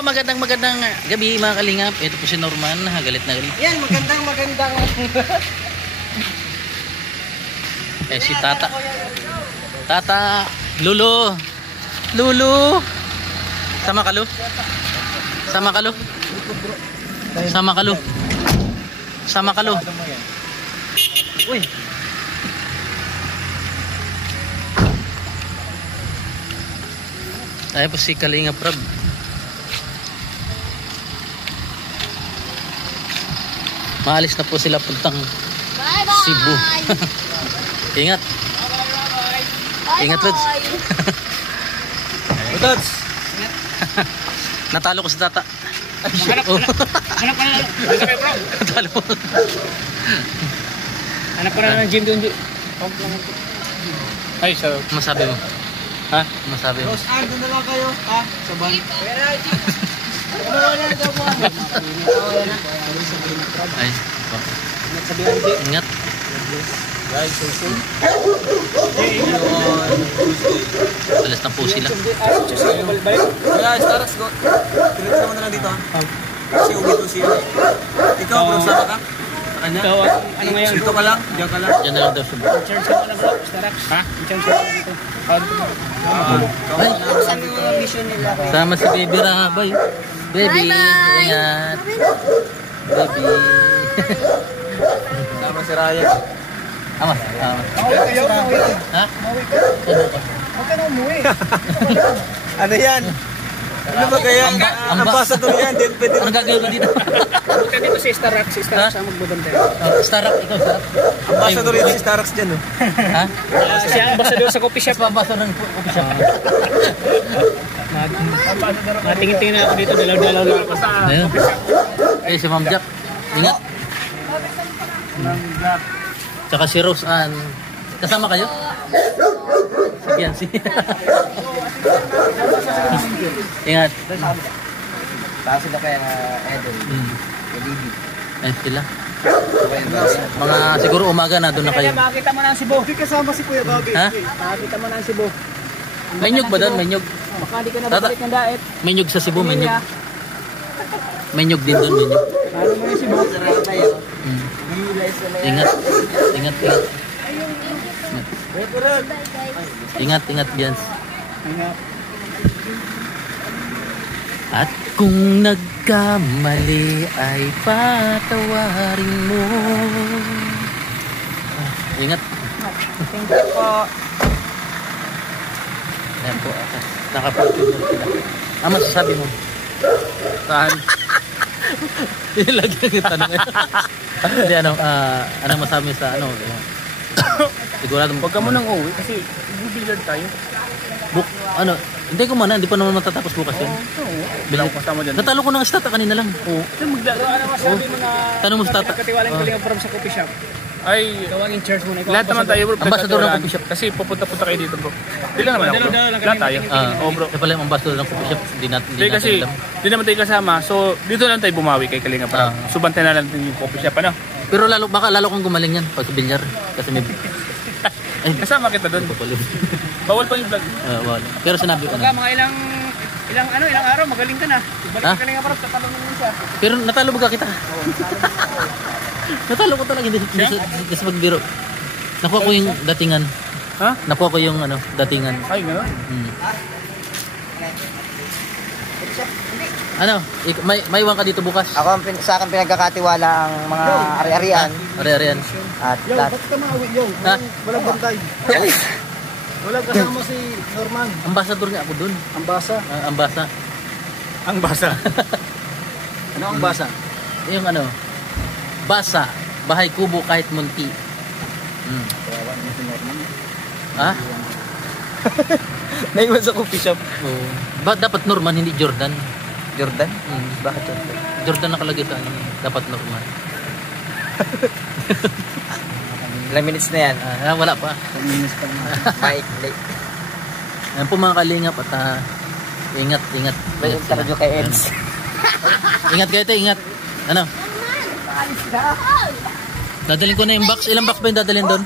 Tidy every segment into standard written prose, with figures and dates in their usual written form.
magandang gabi mga kalingap. Ito po si Norman, galit na galit. Yan, magandang. Si Tata. Tata, Lulu. Sama ka, Lu? Uy. Ay po si Kalingap Rob. Maalis na po sila puntang Cebu. Ingat. Ingat, Lods. Lods. Natalo ko sa Tata. Hanap ka na. Natalo ko. Hanap ka na ng gym doon. Ay, so. Masabi mo? Ha? Masabi mo? Rose, doon na lang kayo. Ha? Sabay. Ay. Ingat. Guys, so. Alas na po sila. Guys, taras go. Pinagsa mo na lang dito. Kasi uwi to siya. Ikaw, bro, sama ka? Kanya? Ikaw, ano ngayon? Dito ka lang? Diyan ka lang? Diyan na lang daw siya. Charge ka na bro, Starax. Ha? Charge ka na dito. Ay, saan yung mission nila? sama si Baby Rabay. Baby, ingat. Baby. Sama si Ryan. Ama. Ha? Huwag ka na umuwi. Ano yan? Ano ba kaya? Ambassador yan. Ano gagawin mo dito? Buta dito si Starax. Si Starax ang magbudante. Starrock, ikaw Starrock. Ambassador yan si Starax dyan. Ha? Siya ang ambassador sa coffee shop. Ambassador ng coffee shop. Natingin-tingin na ako dito. Dalaw-dalaw lang ako sa coffee shop. Eh, si Ma'am Jack. Ingat. Tsaka si Rose Ann. Kasama kayo? Sige yan, sige. Ingat. Taas sila kaya Edel. Ayun sila. Mga siguro umaga na doon na kayo. Makakita mo na ang Cebu. Hindi kasama si Kuya Bobby. Ha? Makakita mo na ang Cebu. May nyug ba doon? May nyug. Baka di ka na babalik ng daet. May nyug sa Cebu, may nyug. May nyug din doon, may nyug. Ano mo yung Cebu? Sarap tayo. Ingat. Ingat, Bians. At kung nagkamali ay patawarin mo. Ingat. Thank you po. Ayan po. Nakapag-tunog sila. Masasabi mo? Saan? Ilagyan yung tanong. Hindi, ano masabi sa ano? Sigurado mo. Huwag ka mo nang uwi kasi bubillard tayo. Hindi ko man, hindi pa naman matatapos bukas yan. Bilang kasama dyan. Natalo ko ng stata kanina lang. Oo. Ano masabi mo na tanong mo sa tata. Katiwalang galing from sa coffee shop? Ay, Ikaw ang in-charge mo na. lahat naman tayo bro. Ambassador ng coffee shop. Kasi pupunta kayo dito bro. Hindi lang naman ako bro. Lahat tayo. Oo bro. Ito pala yung ambassador ng coffee shop. Hindi kasi, hindi naman tayo kasama. So, dito lang tayo bumawi kay Kalinga para subantay na lang yung coffee shop. Ano? Pero baka lalo kong gumaling yan pag bilyar. Kasi may... Ay, kasama kita doon. Bawal pa yung vlog. Bawal. Pero sinabi ko Pagka na. mga ilang araw magaling ka na. Ibalik Ha? ka Kalinga para tatalon mo siya. Pero natalo ba kita? Natalo ko talaga. Hindi sa pagbiro. Nakuha ko yung datingan. Ha? Nakuha ko yung datingan. Ay, gano'n. May iwan ka dito bukas? Ako sa akin pinagkakatiwala ang mga ari-arian Ari-arian. at lahat. Bakit ka maawi yung? Ha? Walang bantay. Walang kasama si Norman. Ambassador nga ako dun. Ang basa. Ambasa. Ang basa. Ano ang basa? Yung basa. Bahay kubo kahit munti. Ha? Naiwan sa coffee shop. Oo. Dapat Norman, hindi Jordan. Jordan? Bakit Jordan? Jordan nakalagay sa dapat Norman. Ilang minutes na yan? Wala pa. Maikli. Ayan po mga kalingap at ingat. May interview kay Eds. Ingat kayo tayo, ingat. Ano? Dadalhin ko na yung box. Ilang box ba yung dadalhin doon?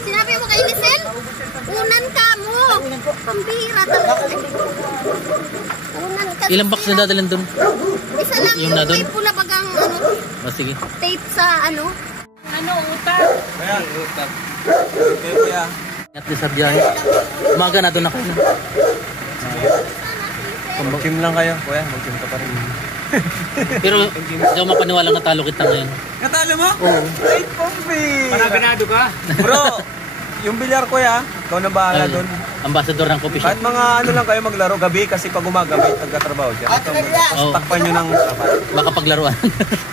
Sinabi mo kay Lisel, unan ka, mo. Pambihira talaga. Unan kasi Ilang box na dadalhin doon? Isa lang Yung yung na doon? may pula bagang ano, Sige. tape sa ano. Utang. Kaya, kaya, Ingat din sa biyahe. Umaga na doon na kayo. mag-gym lang kayo. Kuya, mag-gym ka pa rin. Pero hindi ako mapaniwala na talo kita ngayon. Natalo mo? Oo. Ay, Pompi! Panaganado ka. Bro, yung bilyar ko ya, ikaw na bahala Ay, doon. ambassador ng coffee shop. Kahit mga ano lang kayo maglaro gabi kasi pag umaga may nagkatrabaho dyan. Oo. Takpan nyo ng sapat. Baka paglaruan.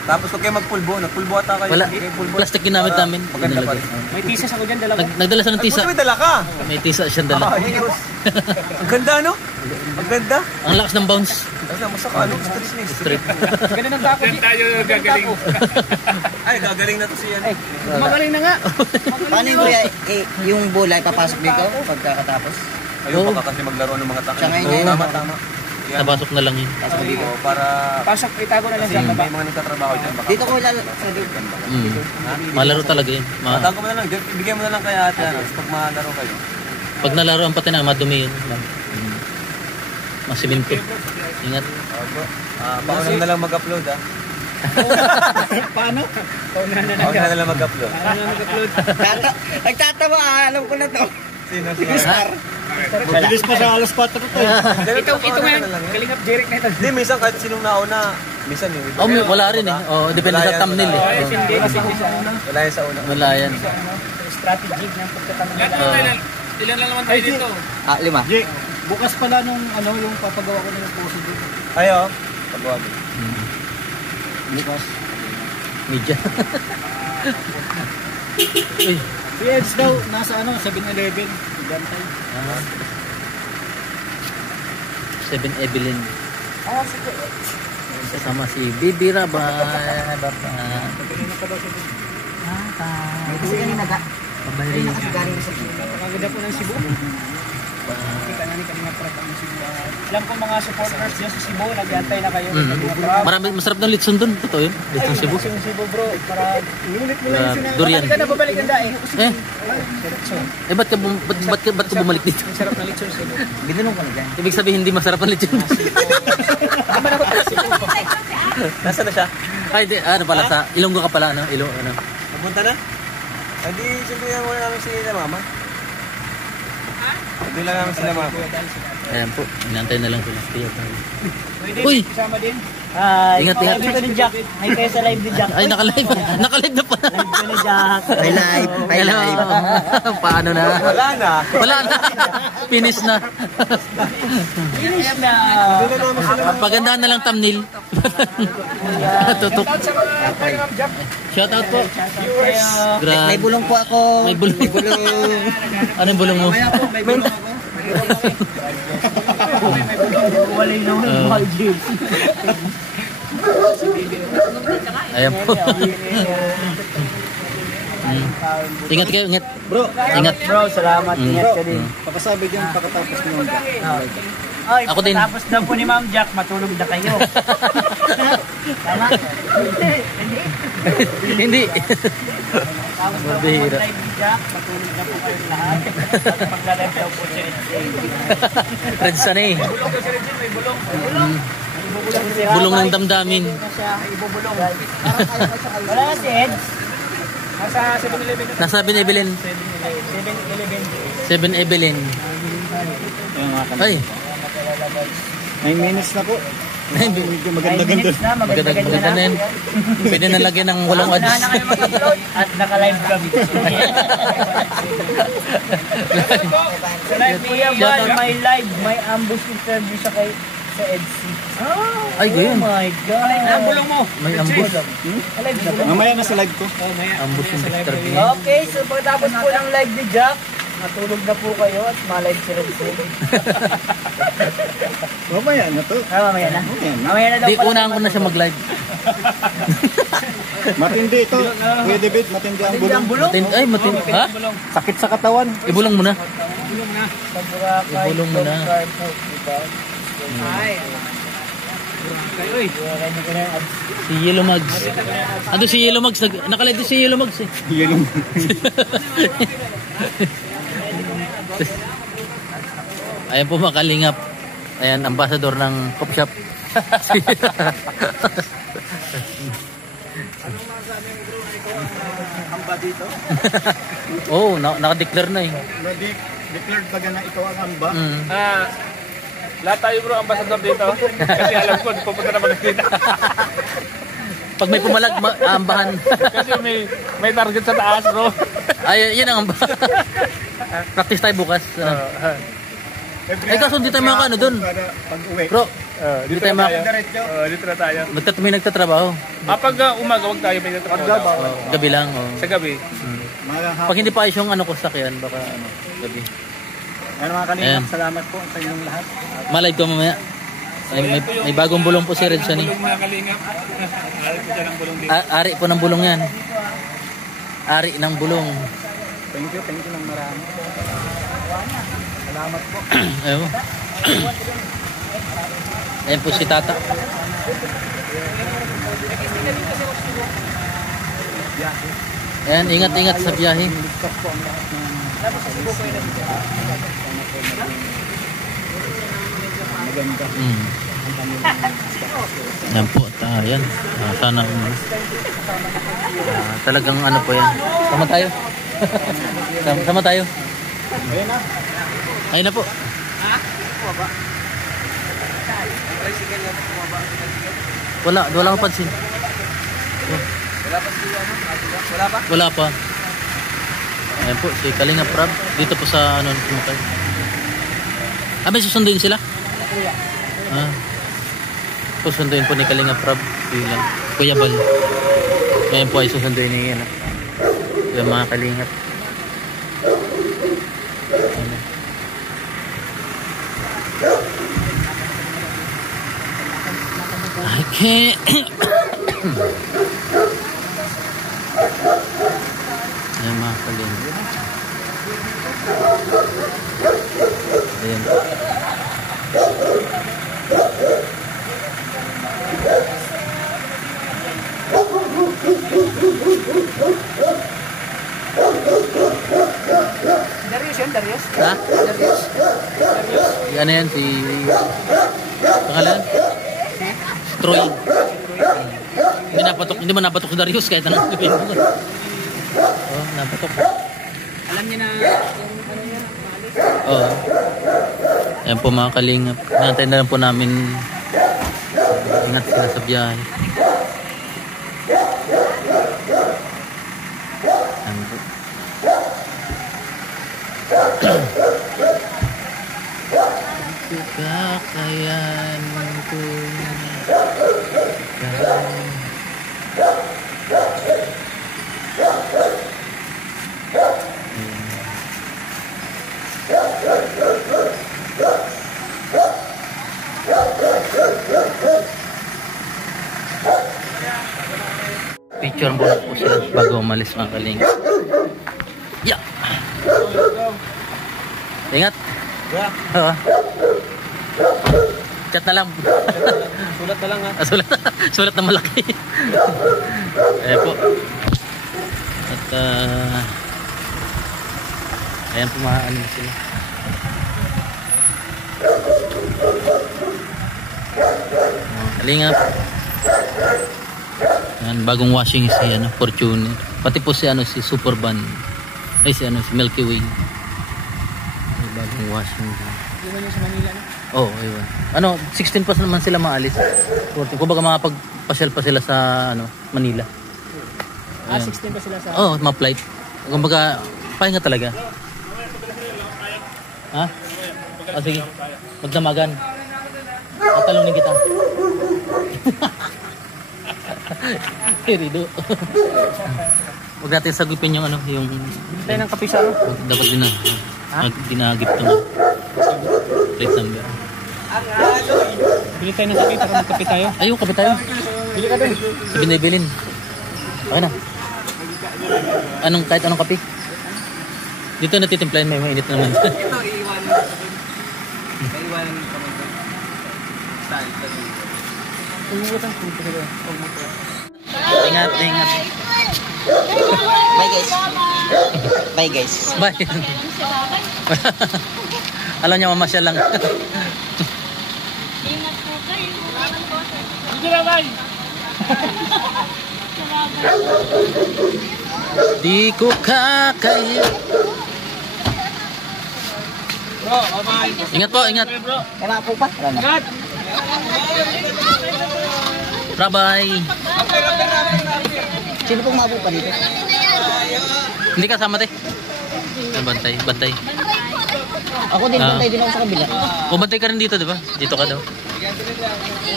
Tapos huwag kayo magpulbo. Nagpulbo ata kayo. Wala. Hindi kayo pulbo. Plastic ginamit namin. Maganda pa rin. May tisas ako dyan, dala ko. Nagdala siya ng Ay, tisa. buti may dala ka. May tisa siyang dala. Ayos. Ang ganda, no? Ang ganda. Ang lakas ng bounce. Kasi masaka, ano? Stress na Straight. Ganun ang tako. Diyan tayo gagaling. Ay, gagaling na to siya. Magaling na nga. Paano yung kuya, yung bulay papasok dito pagkakatapos? Ayaw baka kasi maglaro ng mga takay. Siya ngayon. Tama, tama. Yan. Nabasok na lang yun. Pasok dito para Pasok, itago na lang kasi sa baba. may mga nagtatrabaho dyan. Baka Dito ko ilalagay sa dito. Malaro talaga yun. Matago mo na lang. Bigyan mo na lang kay ate. Pag malaro kayo. Pag nalaroan pati na, madumi yun. Masiminto. Ingat. Paano na lang mag-upload, ha? Paano? Paano na lang mag-upload? Paano na mag-upload? Nagtatawa, alam ko na to. Sino? Bilis pa sa alas 4 to. Ito nga, kalingap Jeric na ito. Hindi, minsan kahit sinong nauna, minsan yung Oh, wala rin eh. Oh, depende sa thumbnail eh. Oh. Hindi kasi sa una. wala yan sa una. Wala yan. Strategy ng pagtatanong. Ilan lang naman tayo dito? 5. Jake, bukas pala nung ano, yung papagawa ko ng puso dito. Ayo, pagawa mo. Bukas. Media. Uy. Si Eds daw, nasa ano, 7-Eleven. Gantay. 7 Evelyn. Kasama si Bibi Raba. Kasi kanina ka. Kanina kasi galing sa dito. Pagkaganda po ng Cebu. Kita na ni kanina prep ang Cebu. Alam ko mga supporters dyan sa Cebu, nag-antay na kayo. Marami, masarap ng litson dun. Totoo yun. Litson Cebu. Yung Cebu bro, para inulit mo lang yung sinabi. Durian. Bakit ka na babalik ng dae? Ba't ka bumalik dito? Ang sarap na lechon Cebu. Binulong ko na dyan. Ibig sabihin hindi masarap ang litson. Nasaan na siya? Ay, di, ano pala sa Ilonggo ka pala, ano? Ano? Napunta na? Ay, di, sunduyan muna namin sila mama. Hindi lang namin sila mama. Ayan po, inantay na lang sila. Pwede, Uy! kasama din. Ingat, ingat. Live ni Jack. Hay kayo sa live ni Jack. Ay, nakalive. Nakalive na pala. Live ka ni Jack. May live. May Hello. live. Paano na? Wala na. Wala na. Finish na. Finish na. Pagandaan na lang thumbnail. Tutok. Sa mga Telegram Jack. Shout out po. Viewers. Grabe. May bulong po ako. May bulong. Ano yung bulong mo? May bulong ako. May bulong. Walay na yung mga James. Ayan po. Ingat kayo, ingat. Bro, ingat. Bro, salamat. Ingat ka din. Papasabi din pagkatapos ng mga. Ay, Ako din. tapos daw po ni Ma'am Jack, matulog na kayo. Tama? Hindi. Hindi. Tapos daw po Mabihira. mag-live ni Jack, matulog na po kayo lahat. At magla-live daw po si Red Sun eh. Bulong ko si Regine, may bulong. Bulong ng damdamin. Na siya, ibubulong. Wala na si Ed. Nasa 7-Eleven na. Nasa Evelyn. 7-Eleven. 7 Evelyn. Ay. 9 minutes na po. Medyo Maganda-ganda. maganda na yun. Pwede na lagyan ng walong ads. Unahan na kayo mag-upload at naka-live kami. Sa live ni Ian, may live, may ambush interview siya kay sa EDC. Ay, ganyan. Oh my God. Ang bulong mo. May ambush. Live na ba? Mamaya na sa live ko. Ambush yung interview. Okay, so pagkatapos po ng live ni Jack, matulog na po kayo at ma-live si Regine. Mamaya na to. Mamaya na. Mamaya na daw Di, pala. unahan ko na siya mag-live. Matindi ito. Kuya David, matindi ang bulong. Bulong? Ay, matin. Ha? Sakit sa katawan. Ibulong mo na. Sa Boracay, Ibulong mo na. Car po, diba? Ay. Uy. Si Yellow Mugs. Ando si Yellow Mugs. Nakalive din si Yellow Mugs eh. Ayan po mga kalingap. Ayan, ambassador ng coffee shop. Hamba dito. Oo, naka-declare na eh. Declared ba na ikaw ang hamba? Lahat tayo bro, ambassador dito. Kasi alam ko, pupunta naman dito. Pag may pumalag, ambahan. Kasi may target sa taas bro. Ay, yan ang ambahan. Practice tayo bukas. Kaso hindi tayo makakano dun. Pag-uwi. Bro, hindi tayo Diretso. Dito na tayo. may nagtatrabaho. Pag umaga, wag tayo may trabaho. Gabi lang. Oh. Sa gabi. Pag hindi pa ayos yung sasakyan, baka gabi. Ano mga Ayan. kalingap, salamat po sa inyong lahat. Malive ko mamaya. May bagong bulong po si Red Sunny. Bulong mga kalingap. Ari po dyan ang bulong dito. Ari po ng bulong yan. Ari ng bulong. Thank you ng marami. Salamat po. Ayun. Ayan po si Tata. Ayan, ingat-ingat sa biyahe. Yan po, ayan. Sana talagang ano po yan. Sama tayo. Sama tayo. Ayun na po. Wala akong pansin. Wala pa. Ayan po, si Kalinga Prab. Dito po sa Kumukay. May susunduin sila? Susunduin po ni Kalinga Prab. Bilang Kuya Bal. Ngayon po ay susunduin ni yung mga Kalingap. Okay. Ayan mga Kalingap. Ayan. Darius yan, Darius? Ha? Ano yan? Si... Pangalan? Si Troy. Hindi mo napatok si Darius kahit anong sabihin mo. Oh, napatok. Alam niya na yung ano niya, maalis. Oo. Ayan po mga Kalingap. Nantayin na lang po namin. Ingat sila sa biyahe. Ayan po. Kakayan ko. Picture mo po sila bago umalis mga Kalingap. Yeah. Ingat. Oo. Chat na lang. Sulat na lang ha. Sulat na malaki. Ayan po. At ayan po mga ano sila. Kalingap. Ayan, bagong washing si Fortuner. Pati po si si Superban. Ay si Milky Way. May bagong washing. Hindi mo yung sa Manila na? Oo, ayun. 16 pa naman sila maalis. 14. Kumbaga makapagpasyal pa sila sa Manila. 16 pa sila sa... Oo, ma-flight. Kumbaga, pahinga talaga. Ha? Sige. Magdamagan. Tatalungin kita. Rido. Huwag natin sagupin yung yung... Tayo ng kape sa ano? Dapat din na. Dinagip ito nga. Plate number. Bili tayo ng kape para magkape tayo. Ayun, kape tayo. Bili ka doon. Sabi na ibilin. Okay na. Kahit anong kape? Dito natitimplahin, may mainit naman. Ito, iiwanan ko. Iiwanan ko mag style. Tumugutan ko sila. Ingat. Bye guys. Bye guys. Bye. Alam niya mamasyal lang. Ingat po kayo. Dito na, bay. Di ko kakay. Bro, bye-bye. Ingat po, ingat. Okay, bro. Wala po pa. Wala na. Cut. Bye-bye. Sino pong mabo pa dito? Hindi ka sama, te. Bantay, bantay. Ako din, bantay din ako sa kabila. O, bantay ka rin dito, di ba? Dito ka daw.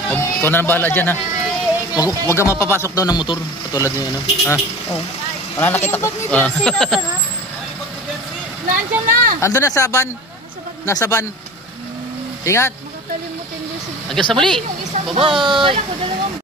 O, ikaw na ang bahala dyan, ha? Huwag ka mapapasok daw ng motor. Katulad yung ano. Ha? Oo. Wala nakita ko. Nandiyan na. Ando na sa van. Nasa van. Ingat. Makakalimutin din si... Hanggang sa muli. Bye-bye. Wala ko, dalawang